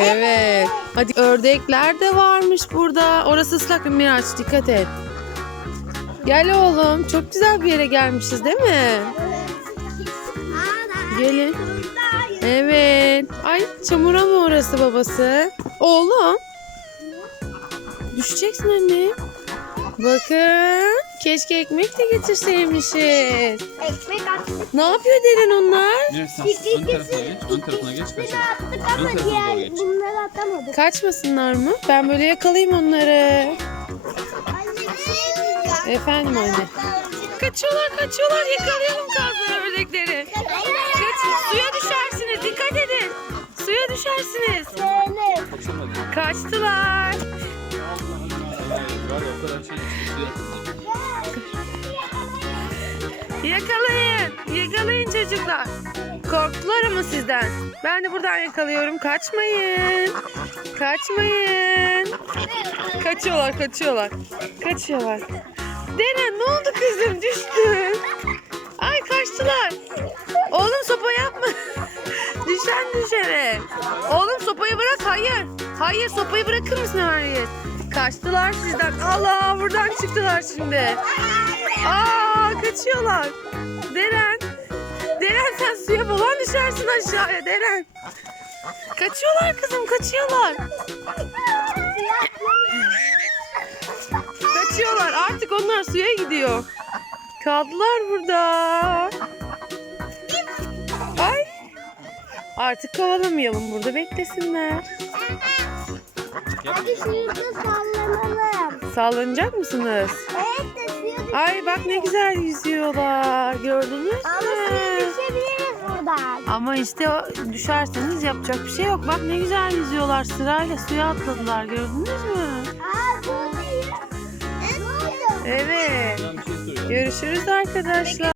Evet. Hadi ördekler de varmış burada. Orası ıslak Miraç dikkat et. Gel oğlum. Çok güzel bir yere gelmişiz değil mi? Gelin. Evet. Ay çamura mı orası babası? Oğlum. Düşeceksin anne. Bakın. Keşke ekmek de getirseymişiz. Ekmek. Ne yapıyor Deren onlar? Sen ön tarafına geç. Ön tarafına geç. Kaç. Attık Ön ama tarafına doğru diğer geç. bunları atamadık. Kaçmasınlar mı? Ben böyle yakalayayım onları. Anne bir şey diyeceğim. Efendim anne. Kaçıyorlar kaçıyorlar yakalayalım kazları ördekleri. Kaçın suya düşersiniz dikkat edin. Suya düşersiniz. Benim. Kaçtılar. Var ya o kadar şey. Yakalayın. Yakalayın çocuklar. Korktular ama sizden. Ben de buradan yakalıyorum. Kaçmayın. Kaçmayın. Kaçıyorlar kaçıyorlar. Kaçıyorlar. Deren ne oldu kızım düştün. Ay kaçtılar. Oğlum sopa yapma. Düşen düşene. Oğlum sopayı bırak hayır. Hayır sopayı bırakır mısın Meryem? Kaçtılar sizden. Allah buradan çıktılar şimdi. Aa kaçıyorlar. Deren. Deren sen suya falan düşersin aşağıya Deren. Kaçıyorlar kızım kaçıyorlar. Kaçıyorlar artık onlar suya gidiyor. Kaldılar burada. Artık kovalamayalım burada beklesinler. Hadi şurada sallanalım. Sallanacak mısınız? Evet de suya Ay bak ne güzel yüzüyorlar. Gördünüz Ama suya mü? düşebiliriz buradan. Ama işte o- düşerseniz yapacak bir şey yok. Bak ne güzel yüzüyorlar. Sırayla suya atladılar. Gördünüz mü? Aa. Evet. Şey. Görüşürüz arkadaşlar.